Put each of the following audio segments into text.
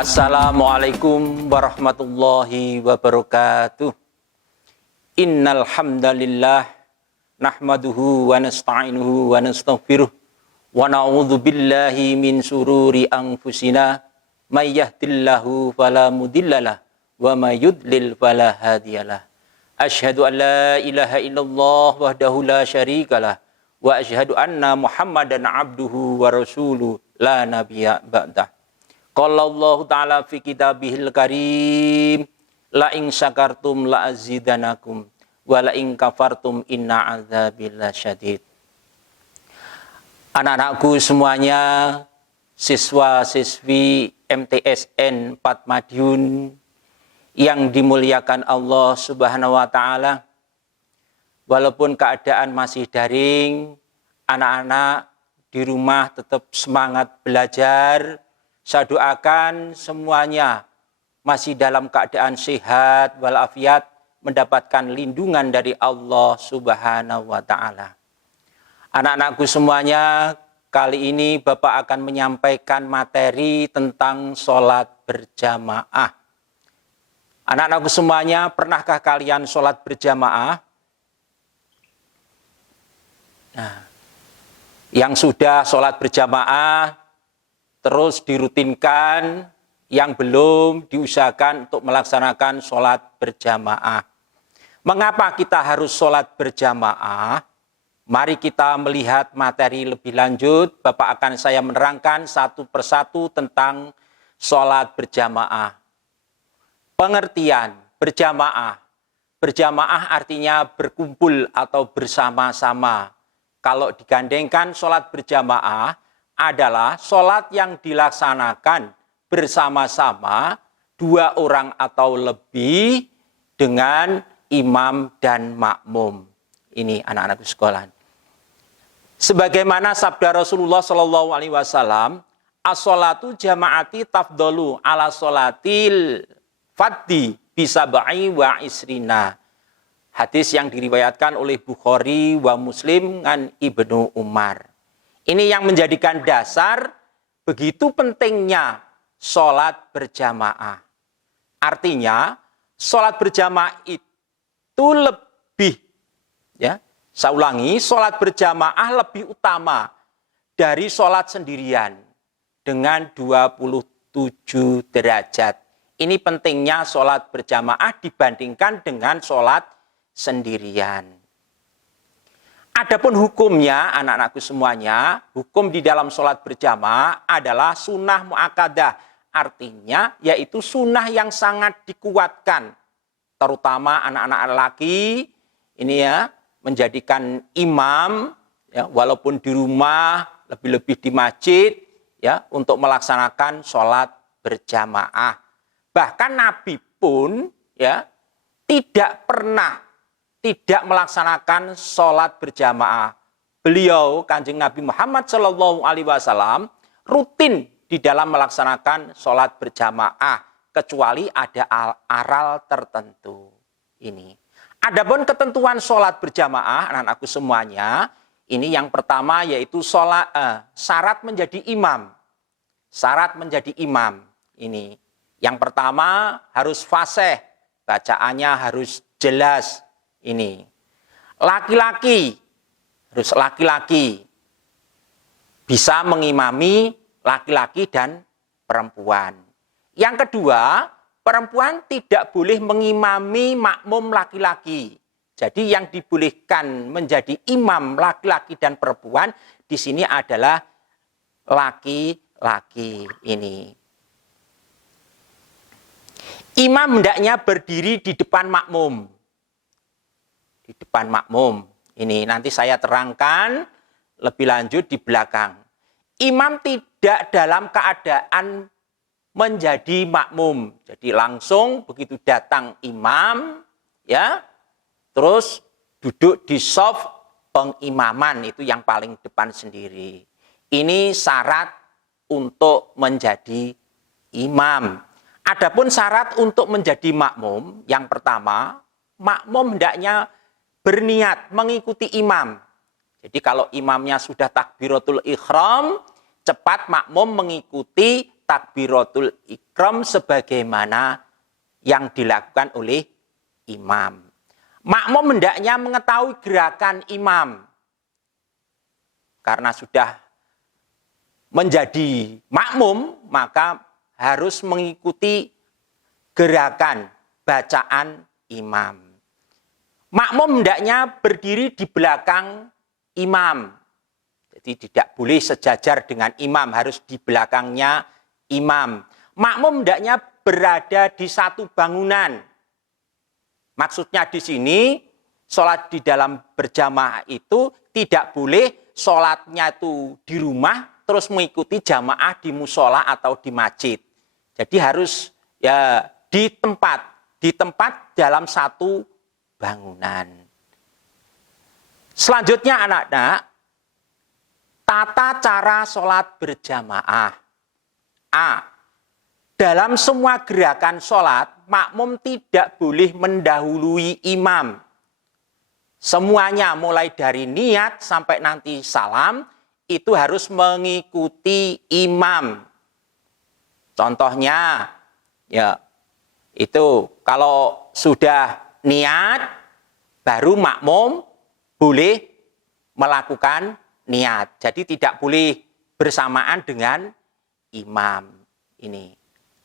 Assalamualaikum warahmatullahi wabarakatuh. Innal hamdalillah nahmaduhu wa nasta'inuhu wa nastaghfiruh wa na'udzu billahi min sururi anfusina may yahdihillahu fala mudhillalah wa may yudlil fala hadiyalah. Asyhadu an la ilaha illallah wahdahu la syarikalah wa asyhadu anna Muhammadan abduhu wa rasuluh la nabiyya ba'dah. Qala Allah Ta'ala fi kitabihil karim la in syakartum la azidanakum wa la in kafartum inna azabi lasyadid. Anak-anakku semuanya, siswa-siswi MTSN 4 Madiun yang dimuliakan Allah Subhanahu wa Ta'ala. Walaupun keadaan masih daring, anak-anak di rumah tetap semangat belajar. Saya doakan semuanya masih dalam keadaan sehat walafiat, mendapatkan lindungan dari Allah Subhanahu wa Ta'ala. Anak-anakku semuanya, kali ini Bapak akan menyampaikan materi tentang sholat berjamaah. Anak-anakku semuanya, pernahkah kalian sholat berjamaah? Nah, yang sudah sholat berjamaah terus dirutinkan, yang belum diusahakan untuk melaksanakan sholat berjamaah. Mengapa kita harus sholat berjamaah? Mari kita melihat materi lebih lanjut. Bapak akan saya menerangkan satu persatu tentang sholat berjamaah. Pengertian berjamaah. Berjamaah artinya berkumpul atau bersama-sama. Kalau digandengkan sholat berjamaah, adalah sholat yang dilaksanakan bersama-sama 2 orang atau lebih dengan imam dan makmum. Ini anak-anakku sekalian. Sebagaimana sabda Rasulullah SAW, as-sholatu jama'ati tafdolu ala sholatil faddi bisaba'i wa isrina. Hadis yang diriwayatkan oleh Bukhari wa Muslim dan Ibnu Umar. Ini yang menjadikan dasar begitu pentingnya sholat berjamaah. Artinya, sholat berjamaah itu lebih, ya, saya ulangi, sholat berjamaah lebih utama dari sholat sendirian dengan 27 derajat. Ini pentingnya sholat berjamaah dibandingkan dengan sholat sendirian. Adapun hukumnya, anak-anakku semuanya, hukum di dalam sholat berjamaah adalah sunnah mu'akkadah. Artinya, yaitu sunnah yang sangat dikuatkan. Terutama anak-anak laki, ini ya, menjadikan imam, ya, walaupun di rumah, lebih-lebih di masjid, ya, untuk melaksanakan sholat berjamaah. Bahkan Nabi pun, ya, tidak pernah tidak melaksanakan sholat berjamaah. Beliau, Kanjeng Nabi Muhammad SAW, rutin di dalam melaksanakan sholat berjamaah, kecuali ada aral tertentu. Ini. Adapun ketentuan sholat berjamaah, anak-anakku semuanya, ini yang pertama yaitu syarat menjadi imam. Syarat menjadi imam. Ini. Yang pertama harus fasih, bacaannya harus jelas. Ini laki-laki, harus laki-laki, bisa mengimami laki-laki dan perempuan. Yang kedua, perempuan tidak boleh mengimami makmum laki-laki. Jadi yang dibolehkan menjadi imam laki-laki dan perempuan di sini adalah laki-laki ini. Imam hendaknya berdiri di depan makmum. Di depan makmum. Ini nanti saya terangkan lebih lanjut di belakang. Imam tidak dalam keadaan menjadi makmum. Jadi langsung begitu datang imam, ya, terus duduk di shaf pengimaman, itu yang paling depan sendiri. Ini syarat untuk menjadi imam. Adapun syarat untuk menjadi makmum, yang pertama, makmum hendaknya berniat mengikuti imam. Jadi kalau imamnya sudah takbiratul ihram, cepat makmum mengikuti takbiratul ikram sebagaimana yang dilakukan oleh imam. Makmum hendaknya mengetahui gerakan imam. Karena sudah menjadi makmum, maka harus mengikuti gerakan bacaan imam. Makmum hendaknya berdiri di belakang imam. Jadi tidak boleh sejajar dengan imam, harus di belakangnya imam. Makmum hendaknya berada di satu bangunan. Maksudnya di sini, sholat di dalam berjamaah itu tidak boleh sholatnya itu di rumah, terus mengikuti jamaah di musola atau di masjid. Jadi harus ya di tempat dalam satu bangunan. Selanjutnya anak-anak, tata cara sholat berjamaah. A. Dalam semua gerakan sholat, makmum tidak boleh mendahului imam. Semuanya mulai dari niat sampai nanti salam, itu harus mengikuti imam. Contohnya, ya itu kalau sudah niat, baru makmum boleh melakukan niat. Jadi tidak boleh bersamaan dengan imam ini.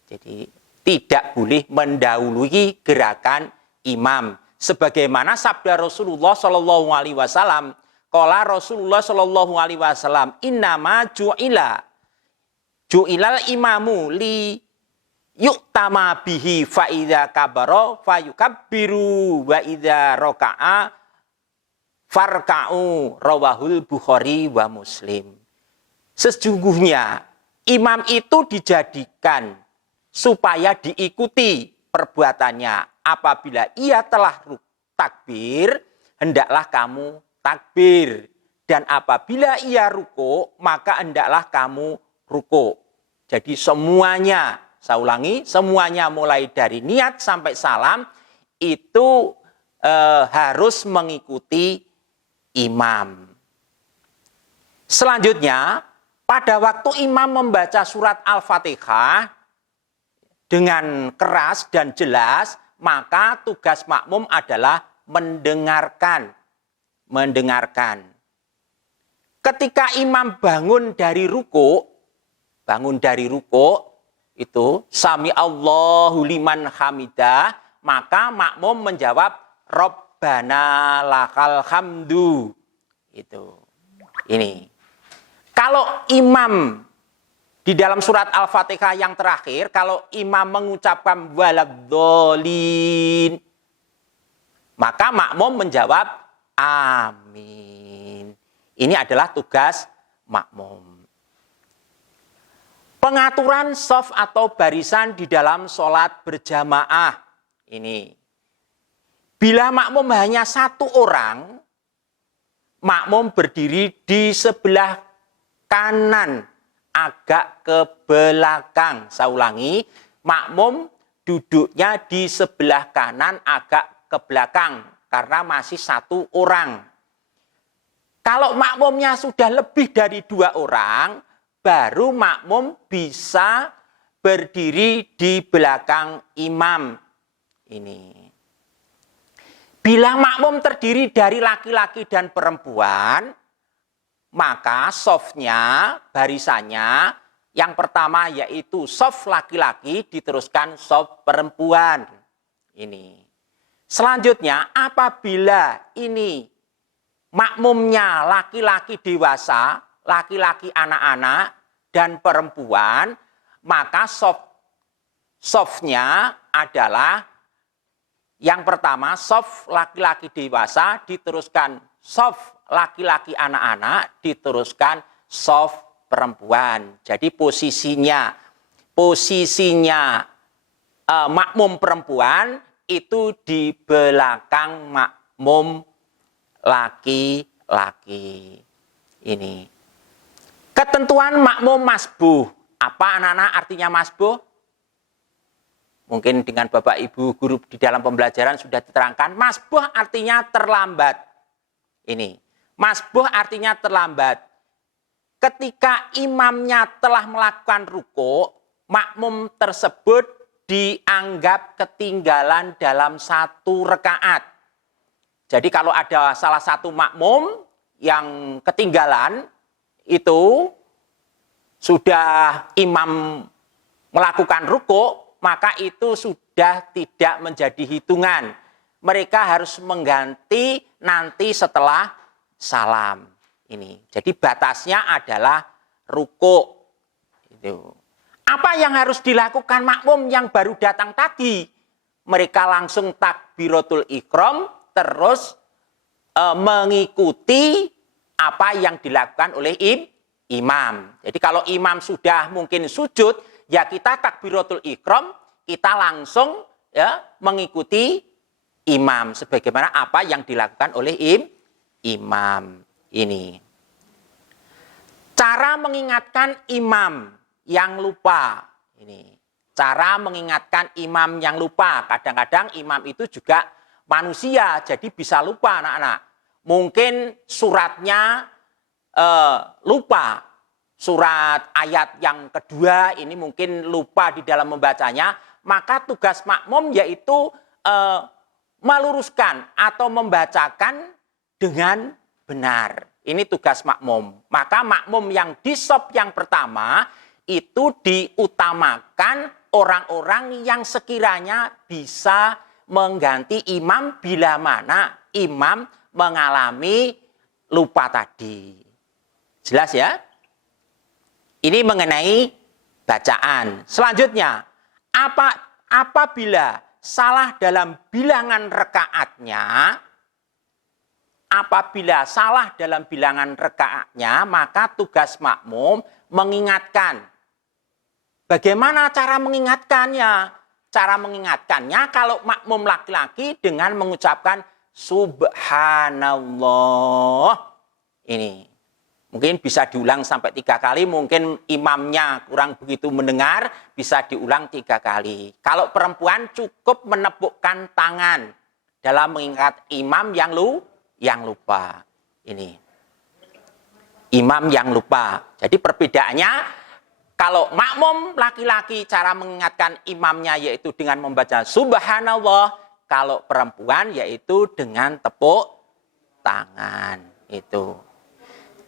Jadi tidak boleh mendahului gerakan imam. Sebagaimana sabda Rasulullah Shallallahu Alaihi Wasallam, qala Rasulullah Shallallahu Alaihi Wasallam, innama ju'ilal imamu li yuktama bihi fa idza kabaro fa yukabbiru wa idza raka'a farka'u, rawahul Bukhari wa Muslim. Sesungguhnya imam itu dijadikan supaya diikuti perbuatannya. Apabila ia telah takbir, hendaklah kamu takbir. Dan apabila ia ruku, maka hendaklah kamu ruku. Jadi semuanya, saya ulangi, semuanya mulai dari niat sampai salam, itu harus mengikuti imam. Selanjutnya, pada waktu imam membaca surat Al-Fatihah dengan keras dan jelas, maka tugas makmum adalah mendengarkan. Ketika imam bangun dari ruku itu sami Allahu liman hamidah, maka makmum menjawab Rabbana lakal hamdu. Itu. Ini. Kalau imam di dalam surat Al-Fatihah yang terakhir, kalau imam mengucapkan waladhdallin, maka makmum menjawab amin. Ini adalah tugas makmum. Pengaturan shaf atau barisan di dalam sholat berjamaah. Ini. Bila makmum hanya satu orang, makmum berdiri di sebelah kanan, agak ke belakang. Saya ulangi, makmum duduknya di sebelah kanan agak ke belakang karena masih satu orang. Kalau makmumnya sudah lebih dari 2 orang, baru makmum bisa berdiri di belakang imam. Ini. Bila makmum terdiri dari laki-laki dan perempuan, maka shafnya, barisannya, yang pertama yaitu shaf laki-laki diteruskan shaf perempuan. Ini. Selanjutnya, apabila ini makmumnya laki-laki dewasa, laki-laki anak-anak, dan perempuan, maka shafnya adalah yang pertama shaf laki-laki dewasa diteruskan shaf laki-laki anak-anak diteruskan shaf perempuan. Jadi posisinya makmum perempuan itu di belakang makmum laki-laki. Ini. Ketentuan makmum masbuh. Apa anak-anak artinya masbuh? Mungkin dengan Bapak Ibu guru di dalam pembelajaran sudah diterangkan. Masbuh artinya terlambat. Ini. Masbuh artinya terlambat. Ketika imamnya telah melakukan ruku, makmum tersebut dianggap ketinggalan dalam satu rakaat. Jadi kalau ada salah satu makmum yang ketinggalan, itu sudah imam melakukan ruku, maka itu sudah tidak menjadi hitungan. Mereka harus mengganti nanti setelah salam. Ini. Jadi batasnya adalah ruku. Itu. Apa yang harus dilakukan makmum yang baru datang tadi? Mereka langsung takbiratul ihram, terus mengikuti apa yang dilakukan oleh imam. Jadi kalau imam sudah mungkin sujud, ya kita takbiratul ihram, kita langsung ya mengikuti imam sebagaimana apa yang dilakukan oleh imam ini. Cara mengingatkan imam yang lupa ini. Cara mengingatkan imam yang lupa. Kadang-kadang imam itu juga manusia, jadi bisa lupa anak-anak. Mungkin suratnya lupa. Surat ayat yang kedua ini mungkin lupa di dalam membacanya. Maka tugas makmum yaitu meluruskan atau membacakan dengan benar. Ini tugas makmum. Maka makmum yang di shaf yang pertama itu diutamakan orang-orang yang sekiranya bisa mengganti imam bila mana imam mengalami lupa tadi. Jelas ya? Ini mengenai bacaan. Selanjutnya, apabila salah dalam bilangan rakaatnya, maka tugas makmum mengingatkan. Bagaimana cara mengingatkannya? Cara mengingatkannya kalau makmum laki-laki dengan mengucapkan subhanallah. Ini mungkin bisa diulang sampai 3 kali. Mungkin imamnya kurang begitu mendengar, bisa diulang 3 kali. Kalau perempuan cukup menepukkan tangan dalam mengingat imam yang lupa. Ini imam yang lupa. Jadi perbedaannya, kalau makmum laki-laki cara mengingatkan imamnya yaitu dengan membaca subhanallah. Kalau perempuan yaitu dengan tepuk tangan. Itu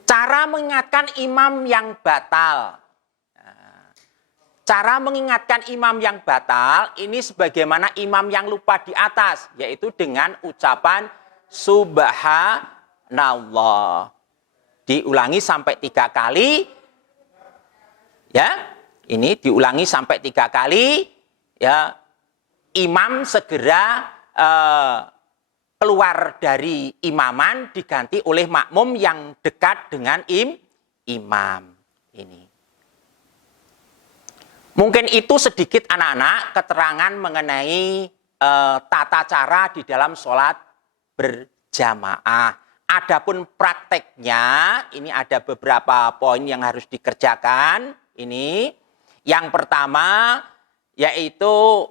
cara mengingatkan imam yang batal. Cara mengingatkan imam yang batal ini sebagaimana imam yang lupa di atas, yaitu dengan ucapan subhanallah. Diulangi sampai 3 kali. Ya, ini diulangi sampai 3 kali. Ya, imam segera keluar dari imaman, diganti oleh makmum yang dekat dengan imam. Ini. Mungkin itu sedikit anak-anak keterangan mengenai tata cara di dalam sholat berjamaah. Adapun prakteknya, ini ada beberapa poin yang harus dikerjakan. Ini yang pertama yaitu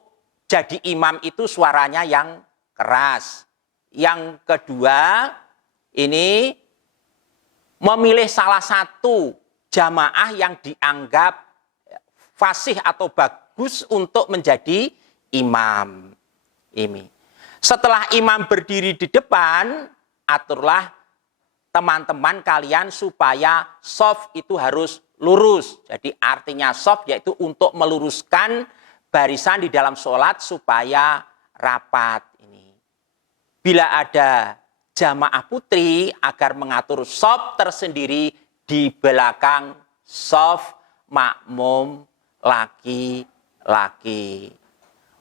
jadi imam itu suaranya yang keras. Yang kedua ini memilih salah satu jamaah yang dianggap fasih atau bagus untuk menjadi imam. Ini. Setelah imam berdiri di depan, aturlah teman-teman kalian supaya shaf itu harus lurus. Jadi artinya shaf yaitu untuk meluruskan barisan di dalam sholat supaya rapat. Ini. Bila ada jamaah putri agar mengatur shaf tersendiri di belakang shaf makmum laki-laki.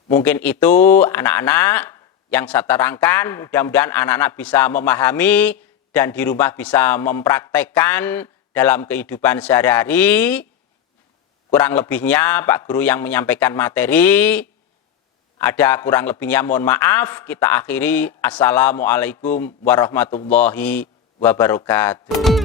Mungkin itu anak-anak yang saya terangkan, mudah-mudahan anak-anak bisa memahami dan di rumah bisa mempraktekkan dalam kehidupan sehari-hari. Kurang lebihnya Pak Guru yang menyampaikan materi, ada kurang lebihnya mohon maaf. Kita akhiri. Assalamualaikum warahmatullahi wabarakatuh.